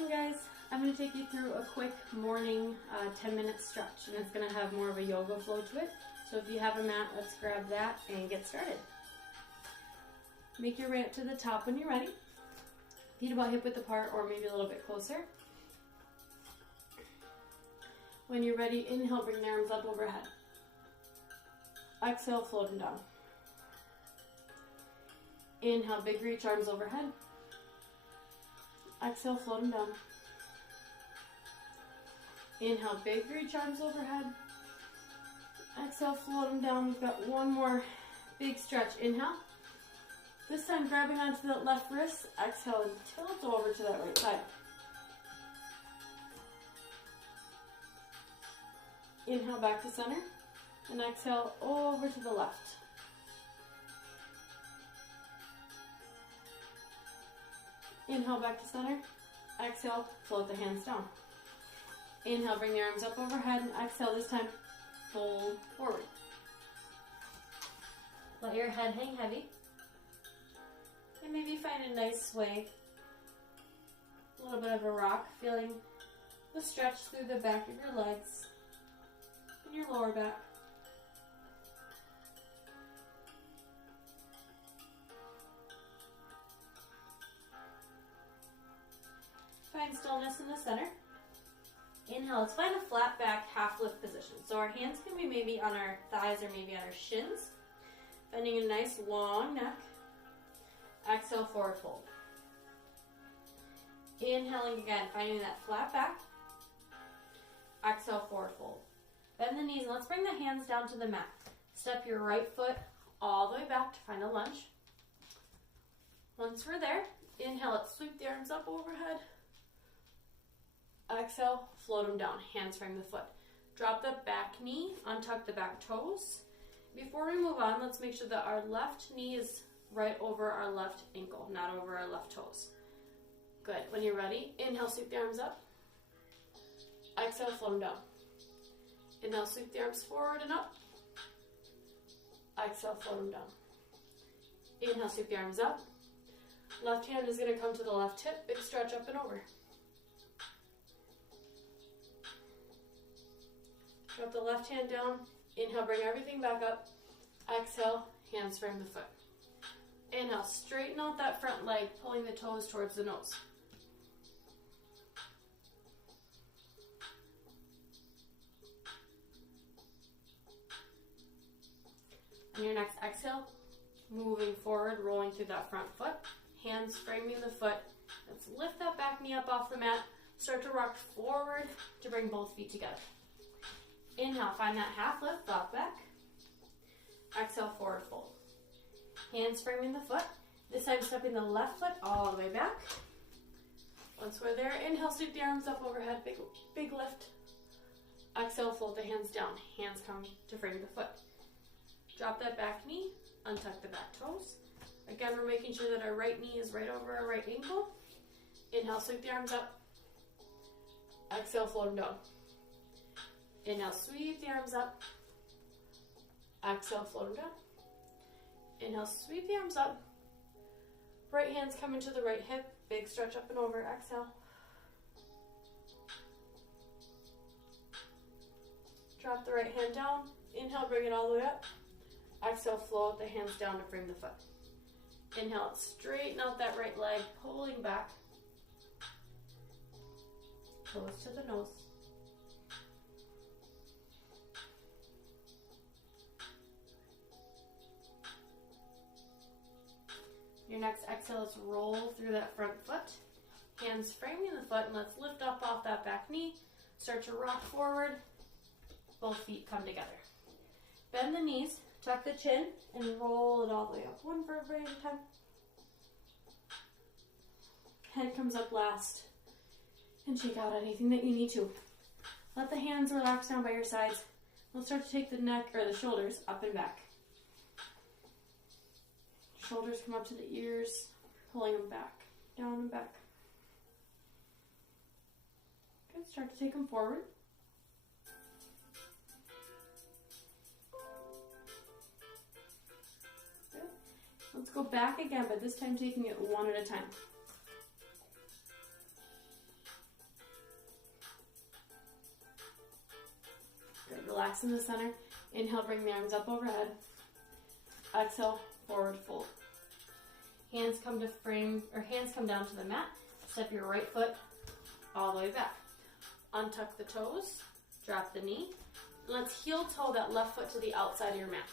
Welcome guys. I'm going to take you through a quick morning 10-minute stretch, and it's going to have more of a yoga flow to it. So if you have a mat, let's grab that and get started. Make your way up to the top when you're ready. Feet about hip width apart or maybe a little bit closer. When you're ready, inhale, bring the arms up overhead. Exhale, float them down. Inhale, big reach, arms overhead. Exhale, float them down. Inhale, big reach, arms overhead. Exhale, float them down. We've got one more big stretch. Inhale. This time grabbing onto the left wrist. Exhale and tilt over to that right side. Inhale back to center. And exhale over to the left. Inhale back to center. Exhale, float the hands down. Inhale, bring the arms up overhead, and exhale, this time fold forward. Let your head hang heavy. And maybe find a nice sway. A little bit of a rock, feeling the stretch through the back of your legs and your lower back. Find stillness in the center. Inhale, let's find a flat back half lift position. So our hands can be maybe on our thighs or maybe on our shins. Finding a nice long neck. Exhale, forward fold. Inhaling again, finding that flat back. Exhale, forward fold. Bend the knees and let's bring the hands down to the mat. Step your right foot all the way back to find a lunge. Once we're there, inhale, let's sweep the arms up overhead. Exhale, float them down, hands frame the foot. Drop the back knee, untuck the back toes. Before we move on, let's make sure that our left knee is right over our left ankle, not over our left toes. Good, when you're ready, inhale, sweep the arms up. Exhale, float them down. Inhale, sweep the arms forward and up. Exhale, float them down. Inhale, sweep the arms up. Left hand is going to come to the left hip, big stretch up and over. Drop the left hand down. Inhale, bring everything back up. Exhale, hands frame the foot. Inhale, straighten out that front leg, pulling the toes towards the nose. On your next exhale, moving forward, rolling through that front foot. Hands framing the foot. Let's lift that back knee up off the mat. Start to rock forward to bring both feet together. Inhale, find that half lift, drop back. Exhale, forward fold. Hands framing the foot. This time stepping the left foot all the way back. Once we're there, inhale, sweep the arms up overhead, big lift. Exhale, fold the hands down. Hands come to frame the foot. Drop that back knee, untuck the back toes. Again, we're making sure that our right knee is right over our right ankle. Inhale, sweep the arms up. Exhale, float them down. Inhale, sweep the arms up. Exhale, float them down. Inhale, sweep the arms up. Right hand's coming to the right hip. Big stretch up and over. Exhale. Drop the right hand down. Inhale, bring it all the way up. Exhale, float the hands down to frame the foot. Inhale, straighten out that right leg, pulling back. Toes to the nose. Your next exhale is roll through that front foot. Hands framing the foot, and let's lift up off that back knee. Start to rock forward. Both feet come together. Bend the knees, tuck the chin, and roll it all the way up. One vertebrae at a time. Head comes up last. And shake out anything that you need to. Let the hands relax down by your sides. We'll start to take the neck or the shoulders up and back. Shoulders come up to the ears, pulling them back, down and back. Good, start to take them forward. Good. Let's go back again, but this time taking it one at a time. relax in the center. Inhale, bring the arms up overhead. Exhale, forward fold. Hands come down to the mat. Step your right foot all the way back. Untuck the toes, drop the knee. Let's heel toe that left foot to the outside of your mat.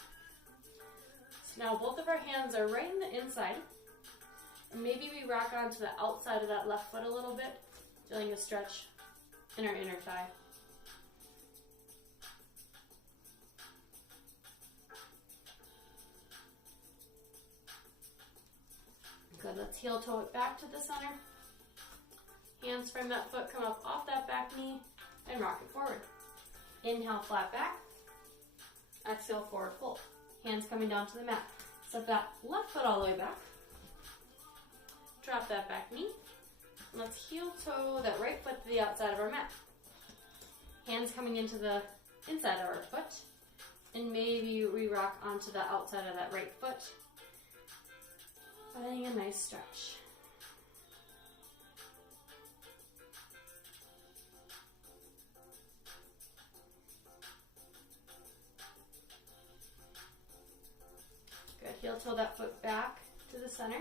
So now both of our hands are right in the inside. And maybe we rock onto the outside of that left foot a little bit, feeling a stretch in our inner thigh. Good, let's heel toe it back to the center. Hands from that foot come up off that back knee and rock it forward. Inhale, flat back. Exhale, forward fold. Hands coming down to the mat. Step that left foot all the way back. Drop that back knee. Let's heel toe that right foot to the outside of our mat. Hands coming into the inside of our foot. And maybe we rock onto the outside of that right foot. Finding a nice stretch. Good, heel toe that foot back to the center.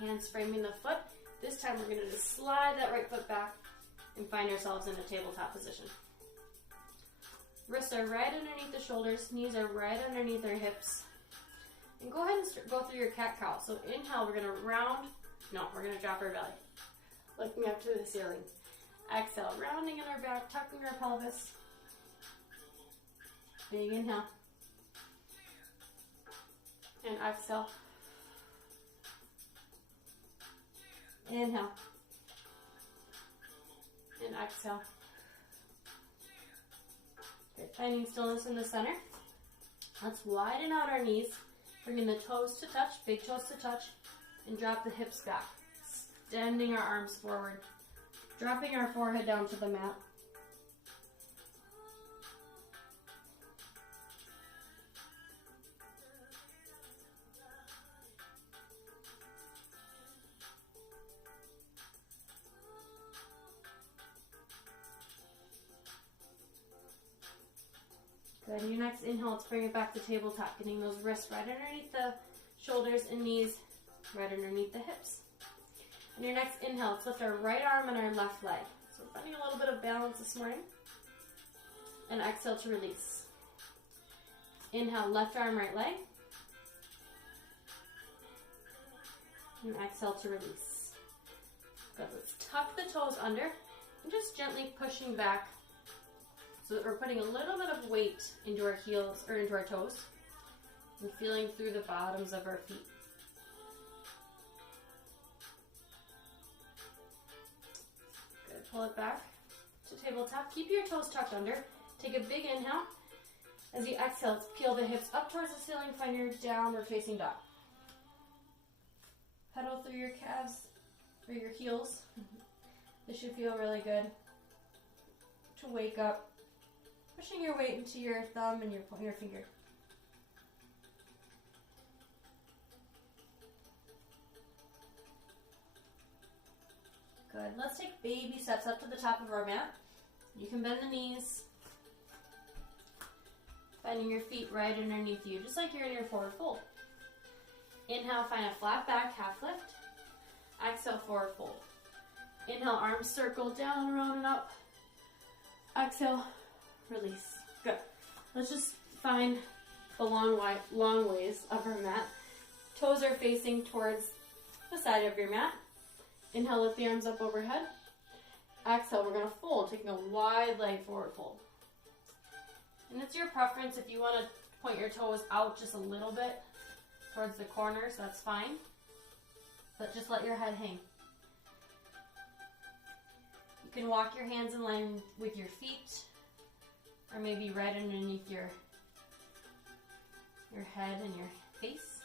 Hands framing the foot. This time we're going to just slide that right foot back and find ourselves in a tabletop position. Wrists are right underneath the shoulders, knees are right underneath our hips. And go ahead and go through your cat-cow. So inhale, we're going to we're going to drop our belly, looking up to the ceiling. Exhale, rounding in our back, tucking our pelvis. Big inhale. And exhale. Inhale. And exhale. Good, finding stillness in the center. Let's widen out our knees. Bringing the toes to touch, big toes to touch, and drop the hips back. Extending our arms forward. Dropping our forehead down to the mat. Good. Your next inhale, let's bring it back to tabletop, getting those wrists right underneath the shoulders and knees, right underneath the hips. And your next inhale, let's lift our right arm and our left leg. So we're finding a little bit of balance this morning. And exhale to release. Inhale, left arm, right leg. And exhale to release. Good. Let's tuck the toes under and just gently pushing back, so that we're putting a little bit of weight into our heels or into our toes and feeling through the bottoms of our feet. Good, pull it back to tabletop. Keep your toes tucked under. Take a big inhale. As you exhale, let's peel the hips up towards the ceiling, find your downward facing dog. Pedal through your calves or your heels. This should feel really good. To wake up. Pushing your weight into your thumb and your pointer finger. Good. Let's take baby steps up to the top of our mat. You can bend the knees. Finding your feet right underneath you, just like you're in your forward fold. Inhale, find a flat back, half lift. Exhale, forward fold. Inhale, arms circle down, around and up. Exhale, release. Good. Let's just find the long ways of our mat. Toes are facing towards the side of your mat. Inhale, lift the arms up overhead. Exhale, we're going to fold, taking a wide leg forward fold. And it's your preference if you want to point your toes out just a little bit towards the corners, that's fine. But just let your head hang. You can walk your hands in line with your feet, or maybe right underneath your head and your face.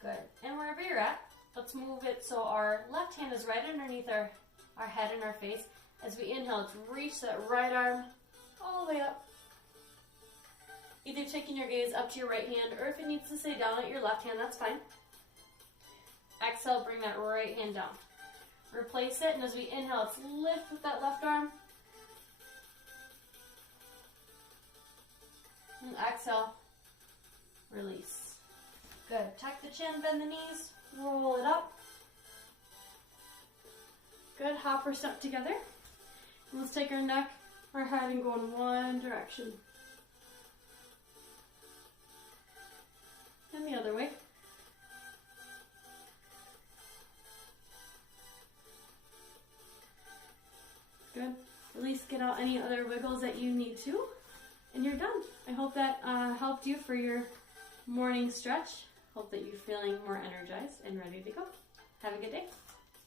Good. And wherever you're at, let's move it so our left hand is right underneath our head and our face. As we inhale, let's reach that right arm all the way up. Either taking your gaze up to your right hand, or if it needs to stay down at your left hand, that's fine. Exhale, bring that right hand down. replace it, and as we inhale, let's lift with that left arm. And exhale, release. Good. Tuck the chin, bend the knees, roll it up. Good. Hop or step together. And let's take our neck, our head, and go in one direction. And the other way. Good. Release, get out any other wiggles that you need to, and you're done. I hope that helped you for your morning stretch. Hope that you're feeling more energized and ready to go. Have a good day.